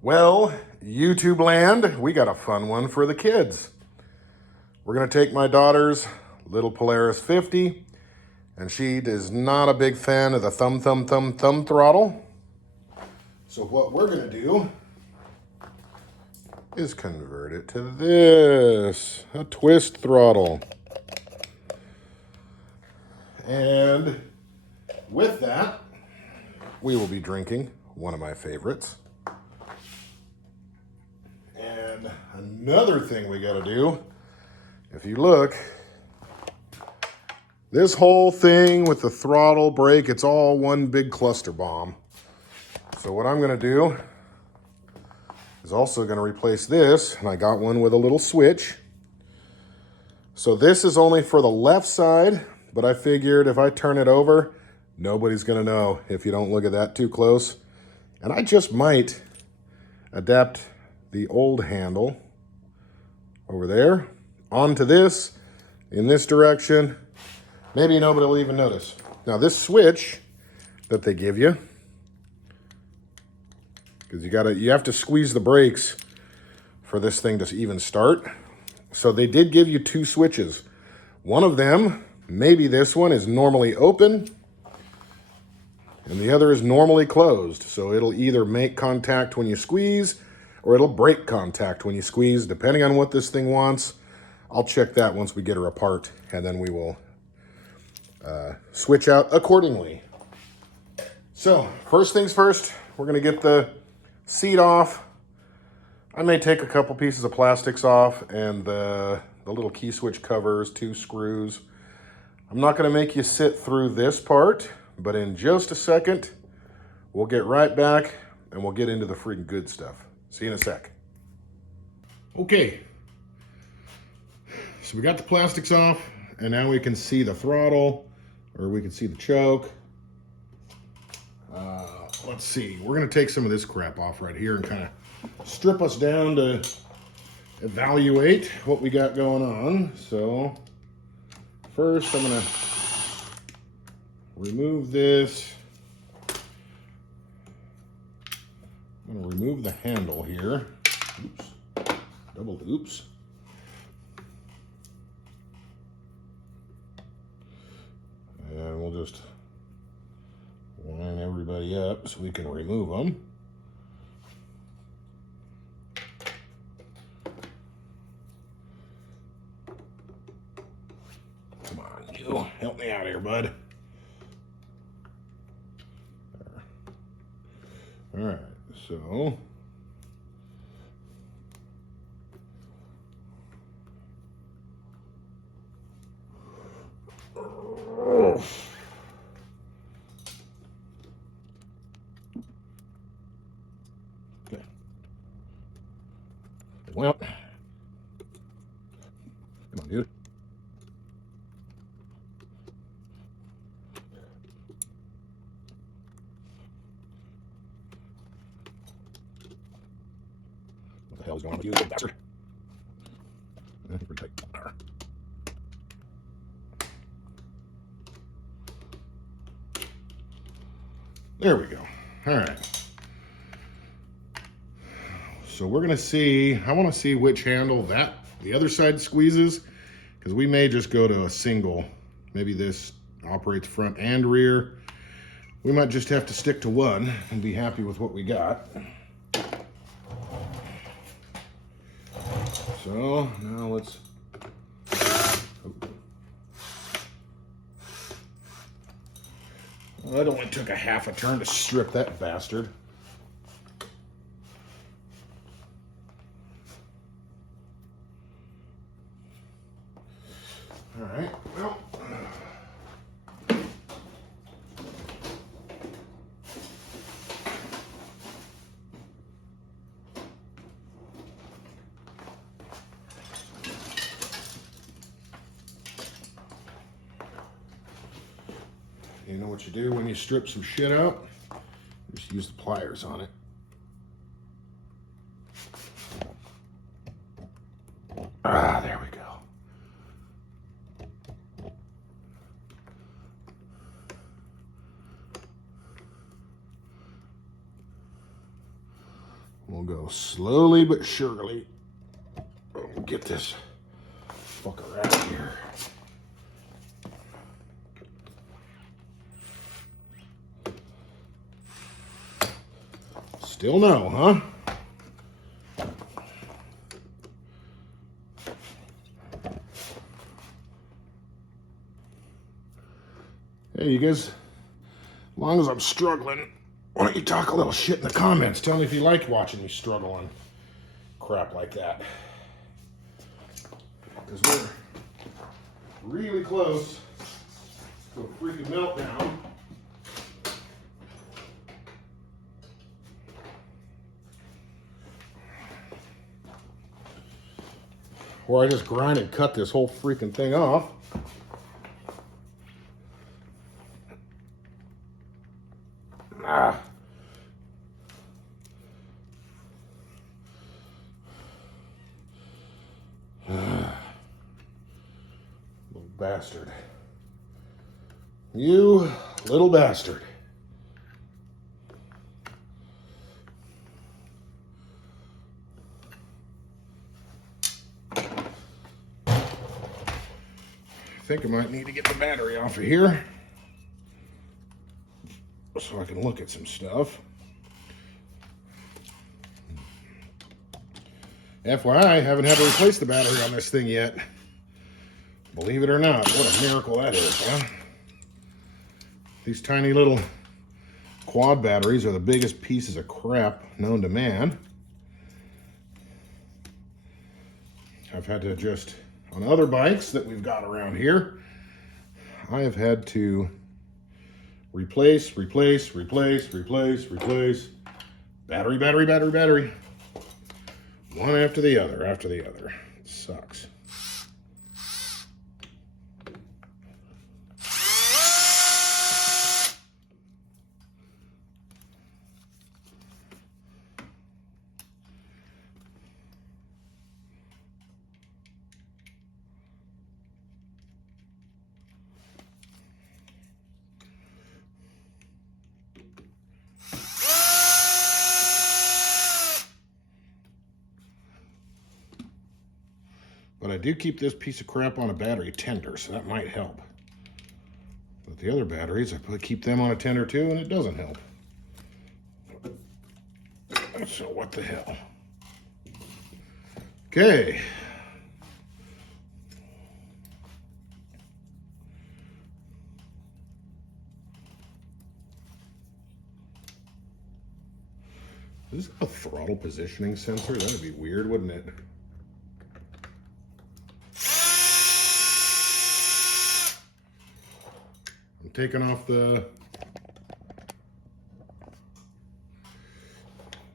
Well, YouTube land, we got a fun one for the kids. We're going to take my daughter's little Polaris 50, and she is not a big fan of the thumb throttle. So what we're going to do is convert it to this, a twist throttle. And with that, we will be drinking one of my favorites. And another thing we got to do, if you look, this whole thing with the throttle brake, it's all one big cluster bomb. So what I'm going to do is also going to replace this, and I got one with a little switch. So this is only for the left side, but I figured if I turn it over, nobody's going to know if you don't look at that too close. And I just might adapt the old handle over there onto this in this direction. Maybe nobody will even notice. Now this switch that they give you, because you have to squeeze the brakes for this thing to even start. So they did give you two switches. One of them, maybe this one, is normally open, and the other is normally closed. So it'll either make contact when you squeeze, or it'll break contact when you squeeze, depending on what this thing wants. I'll check that once we get her apart, and then we will switch out accordingly. So first things first, we're going to get the seat off. I may take a couple pieces of plastics off and the little key switch covers, 2 screws. I'm not going to make you sit through this part, but in just a second, we'll get right back and we'll get into the freaking good stuff. See you in a sec. Okay, so we got the plastics off, and now we can see the throttle, or we can see the choke. Let's see, we're going to take some of this crap off right here and kind of strip us down to evaluate what we got going on. So first I'm going to remove this. I'm going to remove the handle here. Oops, double oops. And we'll just line everybody up so we can remove them. Come on, you help me out here, bud. There. All right, so okay. Well, come on, dude. What the hell is going on with you, little bastard? I think we're tight. There we go. All right. So we're going to see, I want to see which handle the other side squeezes, because we may just go to a single. Maybe this operates front and rear. We might just have to stick to one and be happy with what we got. So now let's, well, it only took a half a turn to strip that bastard. All right, well, you know what you do when you strip some shit out? Just use the pliers on it. Ah, there we go. We'll go slowly but surely. We'll get this fucker out of here. Still no, huh? Hey, you guys, as long as I'm struggling, why don't you talk a little shit in the comments? Tell me if you like watching me struggle on crap like that. Because we're really close to a freaking meltdown. Or I just grind and cut this whole freaking thing off. Ah. Little bastard. You little bastard. I think I might need to get the battery off of here so I can look at some stuff. FYI, I haven't had to replace the battery on this thing yet. Believe it or not, what a miracle that is, huh? These tiny little quad batteries are the biggest pieces of crap known to man. I've had to adjust on other bikes that we've got around here. I have had to replace, battery. One after the other, It sucks. But I do keep this piece of crap on a battery tender, so that might help. But the other batteries, I keep them on a tender too, and it doesn't help. So what the hell? Okay. Is this a throttle positioning sensor? That'd be weird, wouldn't it? I'm taking off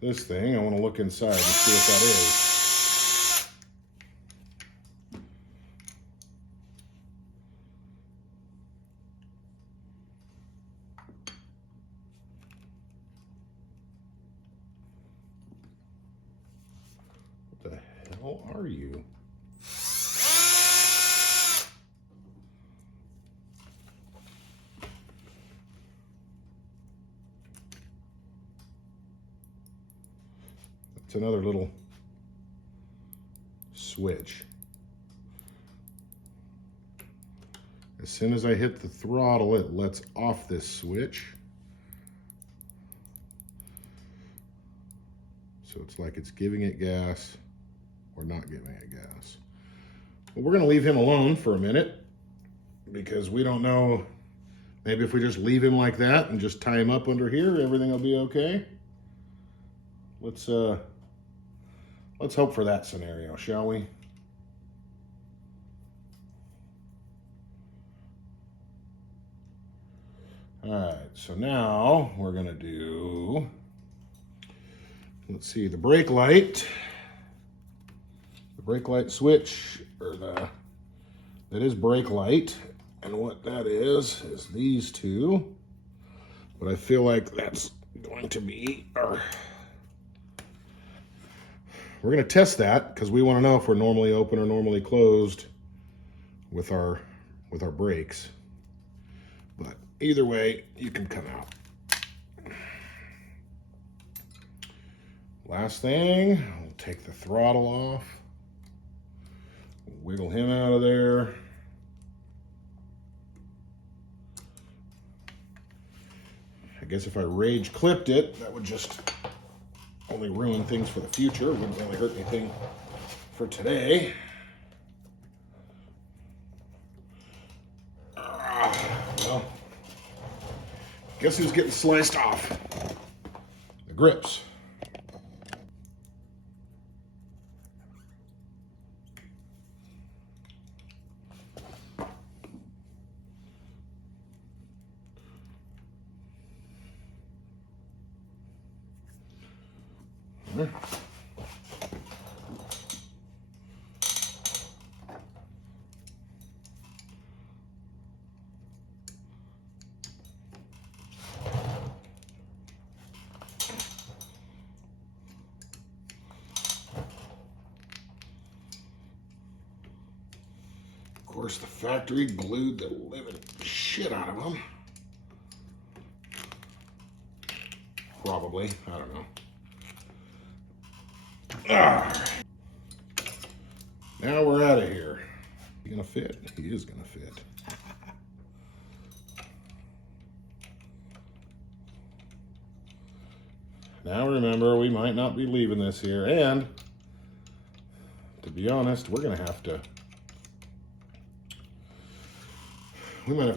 this thing. I want to look inside and see what that is. What the hell are you? It's another little switch. As soon as I hit the throttle, it lets off this switch. So it's like it's giving it gas or not giving it gas. But we're going to leave him alone for a minute because we don't know. Maybe if we just leave him like that and just tie him up under here, everything will be okay. Let's hope for that scenario, shall we? All right, so now we're gonna do, let's see, the brake light switch, or that is brake light, and what that is these two, but I feel like that's going to be our, we're going to test that because we want to know if we're normally open or normally closed with our brakes. But either way, you can come out. Last thing, we'll take the throttle off. Wiggle him out of there. I guess if I rage clipped it, that would just only ruin things for the future. It wouldn't really hurt anything for today. Well, guess who's getting sliced off? The grips. Of course, the factory glued the living shit out of them. Probably, I don't know. Now we're out of here. He gonna fit? He is gonna fit. Now remember, we might not be leaving this here, and to be honest, we might have to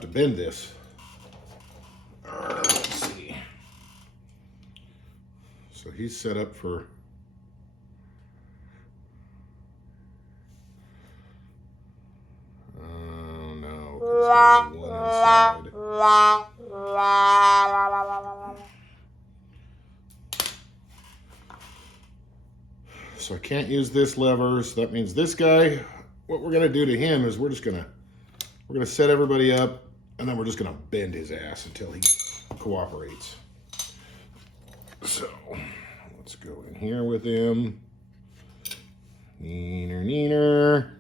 bend this. Let's see. So he's set up for so I can't use this lever, so that means this guy, what we're gonna do to him is we're gonna set everybody up, and then we're just gonna bend his ass until he cooperates. So let's go in here with him. Neener, neener.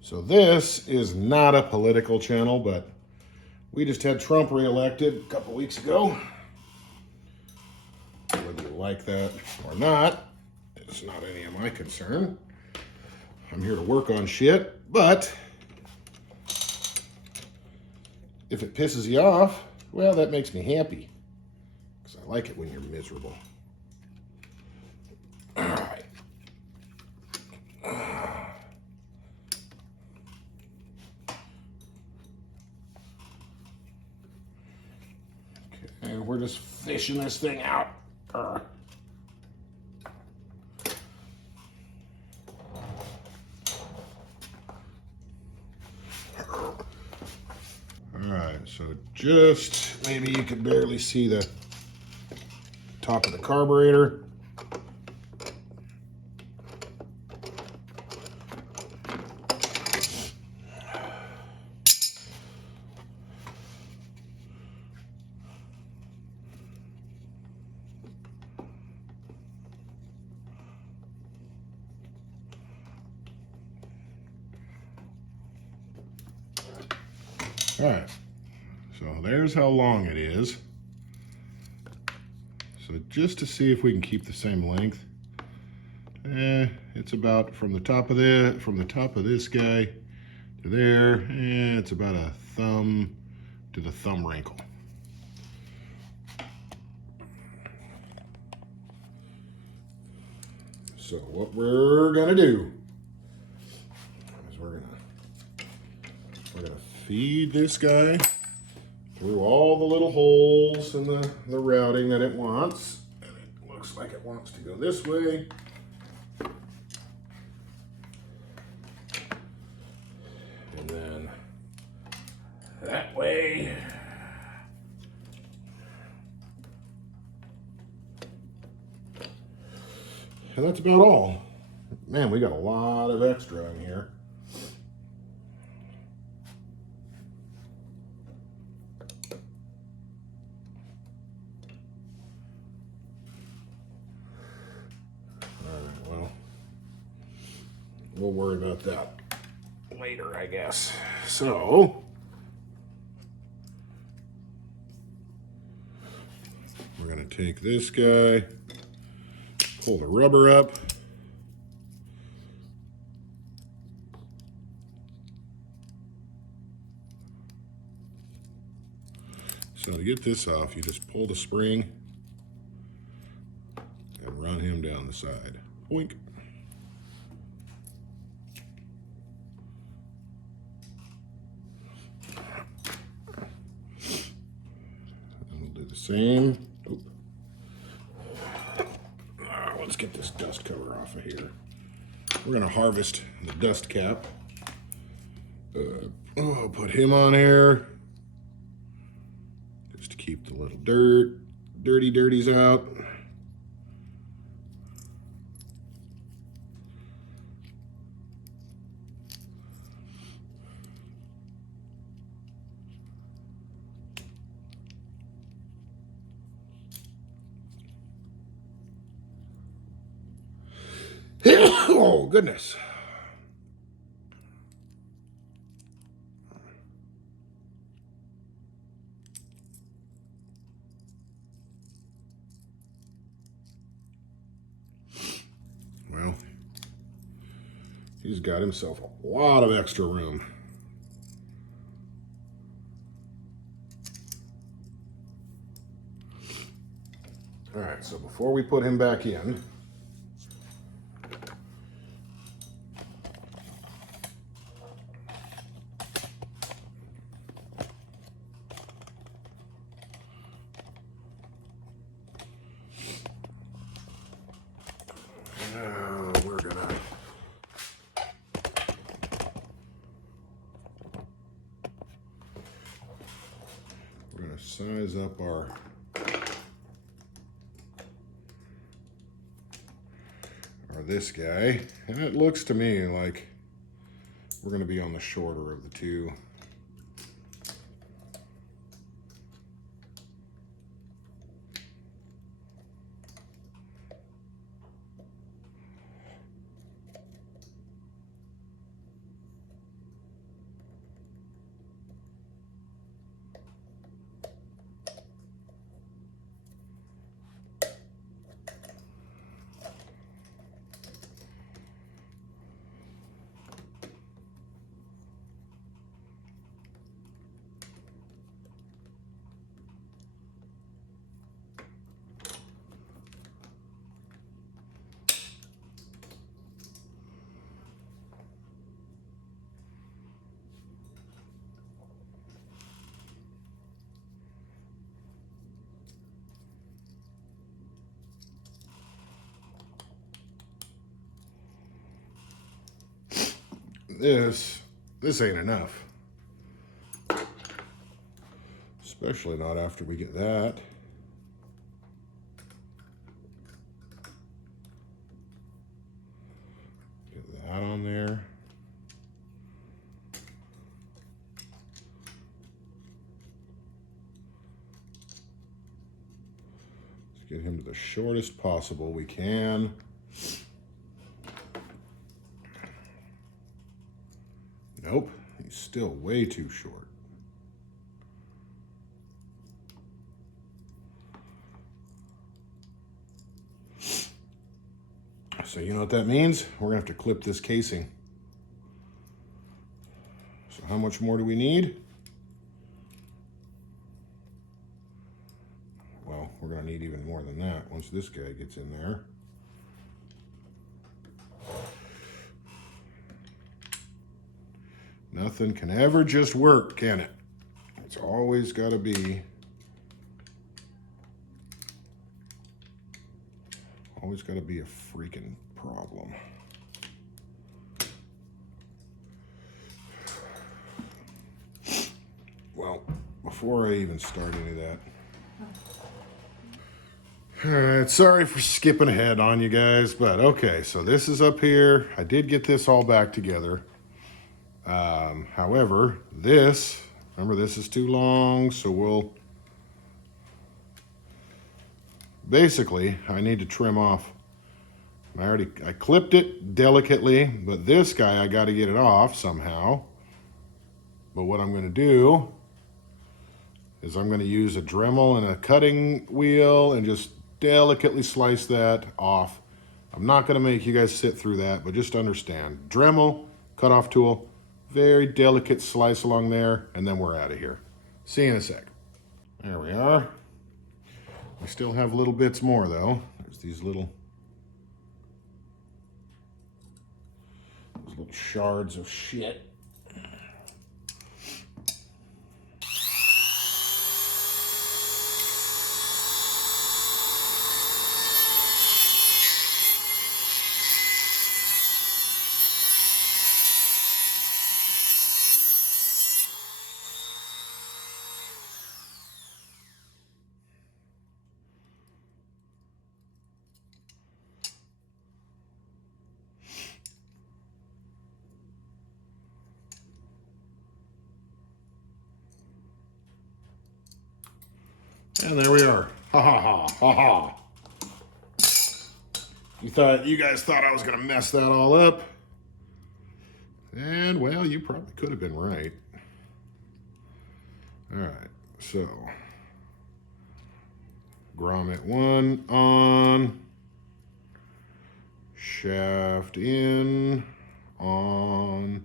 So this is not a political channel, but we just had Trump reelected a couple weeks ago. Whether you like that or not, it's not any of my concern. I'm here to work on shit, but if it pisses you off, well, that makes me happy, because I like it when you're miserable. All right. Okay, we're just fishing this thing out. All right, so just maybe you could barely see the top of the carburetor. All right, so there's how long it is. So just to see if we can keep the same length, it's about from the top of this guy to there, it's about a thumb to the thumb wrinkle. So what we're gonna do is we're gonna feed this guy through all the little holes in the routing that it wants. And it looks like it wants to go this way. And then that way. And that's about all. Man, we got a lot of extra in here. All right, well, we'll worry about that later, I guess. So we're going to take this guy, pull the rubber up. So to get this off, you just pull the spring and run him down the side. Boink. And we'll do the same. Oop. Let's get this dust cover off of here. We're gonna harvest the dust cap. Put him on here. Just to keep the little dirties out. Oh, goodness. Well, he's got himself a lot of extra room. All right, so before we put him back in, we're gonna size up our this guy, and it looks to me like we're going to be on the shorter of the two. This ain't enough. Especially not after we get that. Get that on there. Let's get him to the shortest possible we can. Nope, he's still way too short. So you know what that means? We're gonna have to clip this casing. So how much more do we need? Well, we're gonna need even more than that once this guy gets in there. Nothing can ever just work, can it? It's always got to be. Always got to be a freaking problem. Well, before I even start any of that. All right, sorry for skipping ahead on you guys, but okay, so this is up here. I did get this all back together. However, remember this is too long, so basically, I need to trim off I clipped it delicately, but this guy, I got to get it off somehow. But what I'm going to do is I'm going to use a Dremel and a cutting wheel and just delicately slice that off. I'm not going to make you guys sit through that, but just understand. Dremel, cutoff tool, very delicate slice along there, and then we're out of here. See you in a sec. There we are. We still have little bits more though. There's these little shards of shit. And there we are. Ha ha ha ha ha. You guys thought I was gonna mess that all up. And well, you probably could have been right. All right, so grommet 1 on, shaft in, on.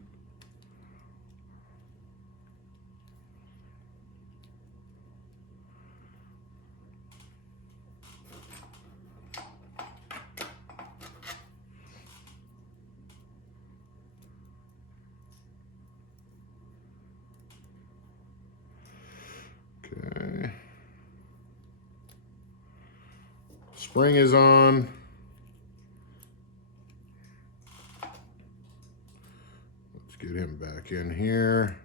Okay. Spring is on. Let's get him back in here.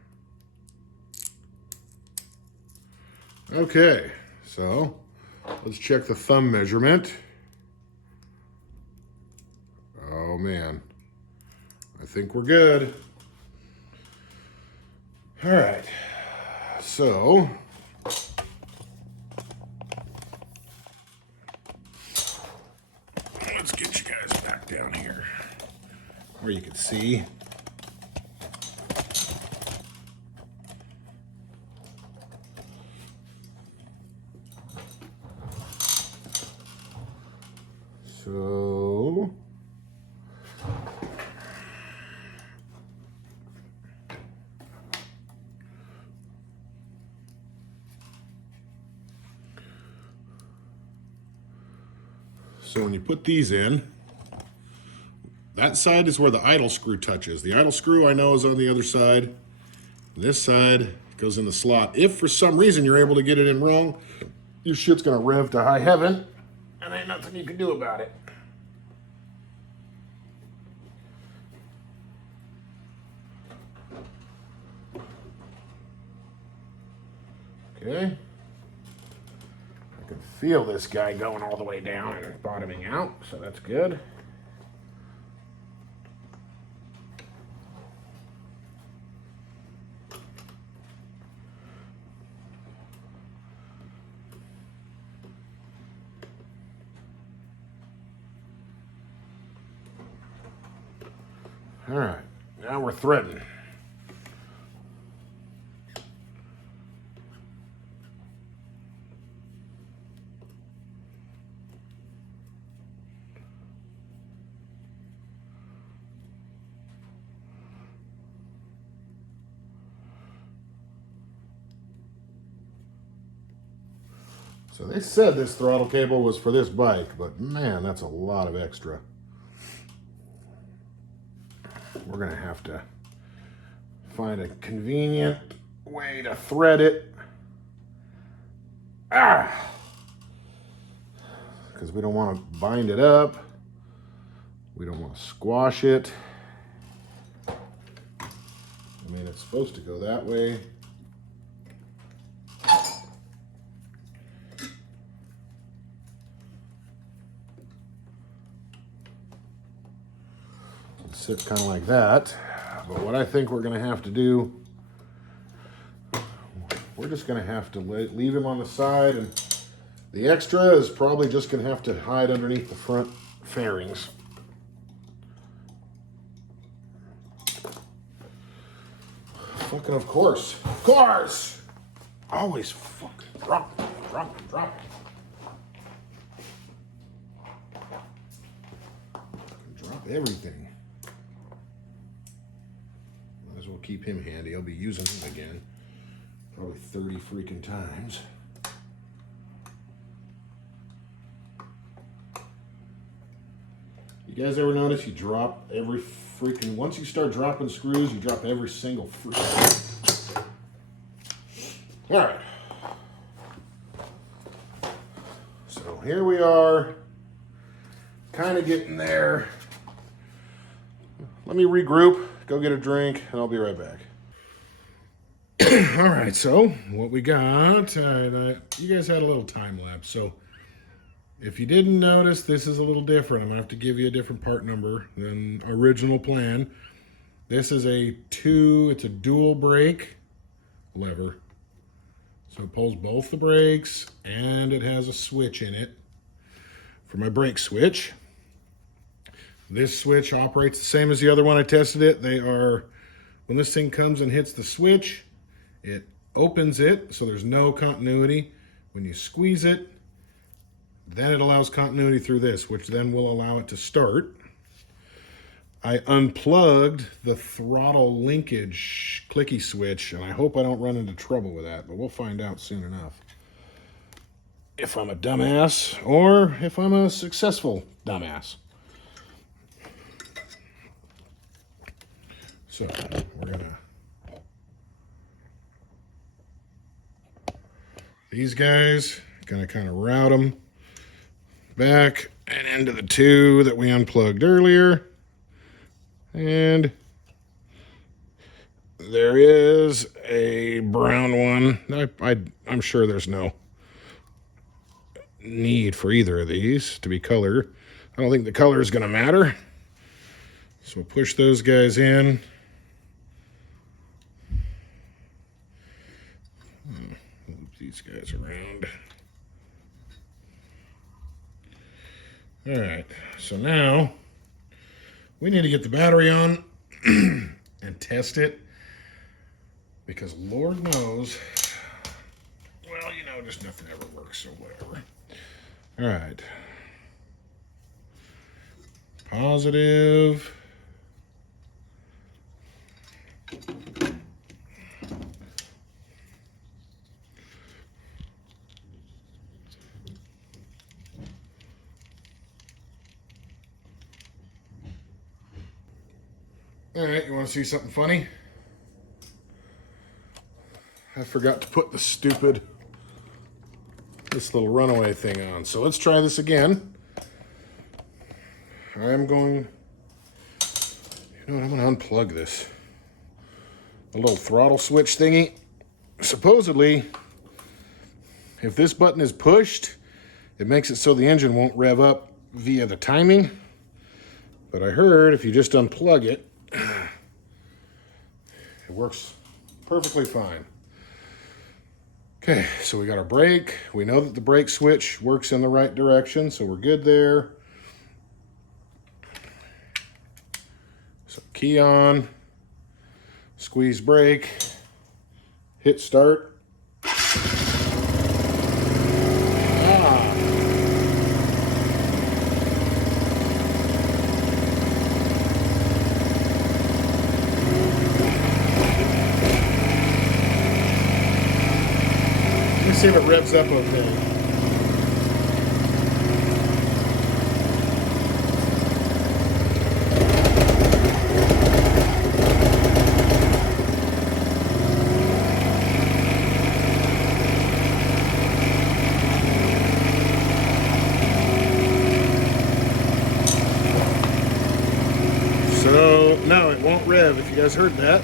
Okay, so let's check the thumb measurement. Oh man, I think we're good. All right, so let's get you guys back down here where you can see. So when you put these in, that side is where the idle screw touches. The idle screw I know is on the other side. This side goes in the slot. If for some reason you're able to get it in wrong, your shit's gonna rev to high heaven, and ain't nothing you can do about it. Okay. I can feel this guy going all the way down and bottoming out, so that's good. All right, now we're threading. So they said this throttle cable was for this bike, but man, that's a lot of extra. We're gonna have to find a convenient way to thread it. Because we don't want to bind it up. We don't want to squash it. I mean, it's supposed to go that way. Sit kind of like that, but what I think we're going to have to do, we're just going to have to leave him on the side, and the extra is probably just going to have to hide underneath the front fairings. Fucking of course. Of course! Always fucking drop it. Drop everything. Might as well keep him handy. I'll be using him again. Probably 30 freaking times. You guys ever notice you drop every freaking... Once you start dropping screws, you drop every single freaking... Alright. So here we are. Kind of getting there. Let me regroup, go get a drink, and I'll be right back. Alright, so what we got... you guys had a little time lapse, so... If you didn't notice, this is a little different. I'm going to have to give you a different part number than original plan. This is it's a dual brake lever. So it pulls both the brakes, and it has a switch in it for my brake switch. This switch operates the same as the other one I tested it. When this thing comes and hits the switch, it opens it, so there's no continuity. When you squeeze it, then it allows continuity through this, which then will allow it to start. I unplugged the throttle linkage clicky switch, and I hope I don't run into trouble with that, but we'll find out soon enough. If I'm a dumbass, or if I'm a successful dumbass. So, we're gonna... These guys, gonna kind of route them back and into the two that we unplugged earlier. And there is a brown one. I'm sure there's no need for either of these to be colored. I don't think the color is going to matter. So we'll push those guys in. Move these guys around. All right, so now we need to get the battery on and test it, because Lord knows, well, just nothing ever works, so whatever. All right. Positive. All right, you want to see something funny? I forgot to put this little runaway thing on. So let's try this again. I'm going to unplug this. A little throttle switch thingy. Supposedly, if this button is pushed, it makes it so the engine won't rev up via the timing. But I heard if you just unplug it, it works perfectly fine. Okay, so we got our brake. We know that the brake switch works in the right direction, so we're good there. So key on, squeeze brake, hit start. See if it revs up okay. So, no, it won't rev, if you guys heard that.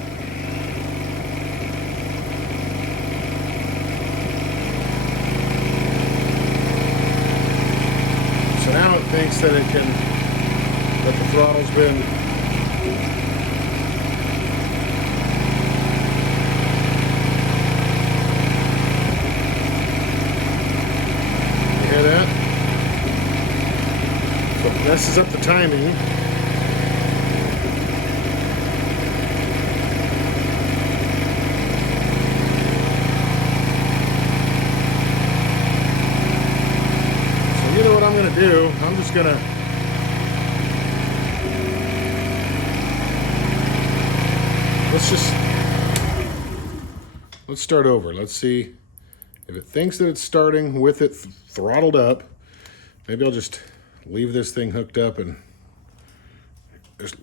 Now it thinks that that the throttle's been you hear that? So it messes up the timing. just gonna... Let's start over. Let's see if it thinks that it's starting with it throttled up. Maybe I'll just leave this thing hooked up and just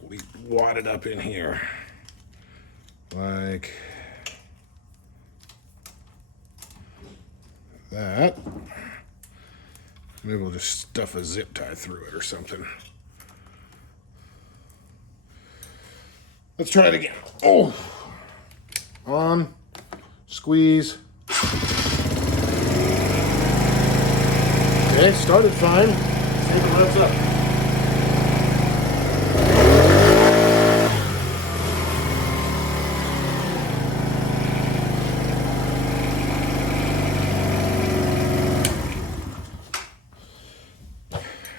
wad it up in here. Like that. Maybe we'll just stuff a zip tie through it or something. Let's try it again. Oh! On. Squeeze. Okay, started fine. See if it revs up.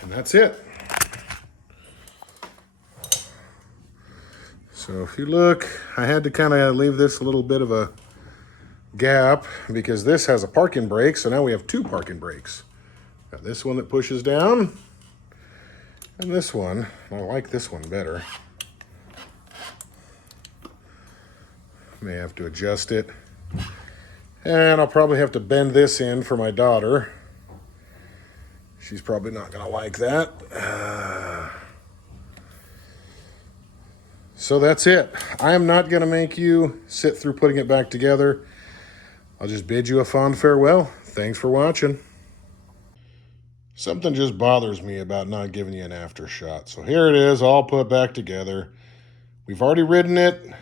And that's it. So if you look, I had to kind of leave this a little bit of a gap because this has a parking brake, so now we have two parking brakes. Got this one that pushes down, and this one. I like this one better. May have to adjust it. And I'll probably have to bend this in for my daughter. She's probably not gonna like that. So that's it. I am not gonna make you sit through putting it back together. I'll just bid you a fond farewell. Thanks for watching. Something just bothers me about not giving you an after shot. So here it is, all put back together. We've already ridden it.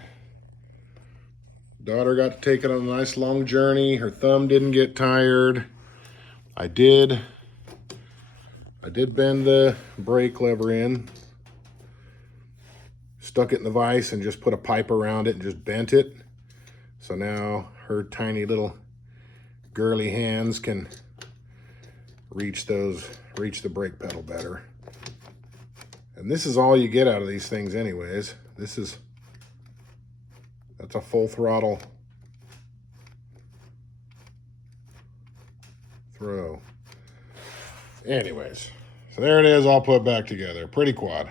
Daughter got to take it on a nice long journey. Her thumb didn't get tired. I did bend the brake lever in. Stuck it in the vise and just put a pipe around it and just bent it. So now her tiny little girly hands can reach the brake pedal better. And this is all you get out of these things anyways. That's a full throttle throw. Anyways, so there it is, all put back together. Pretty quad.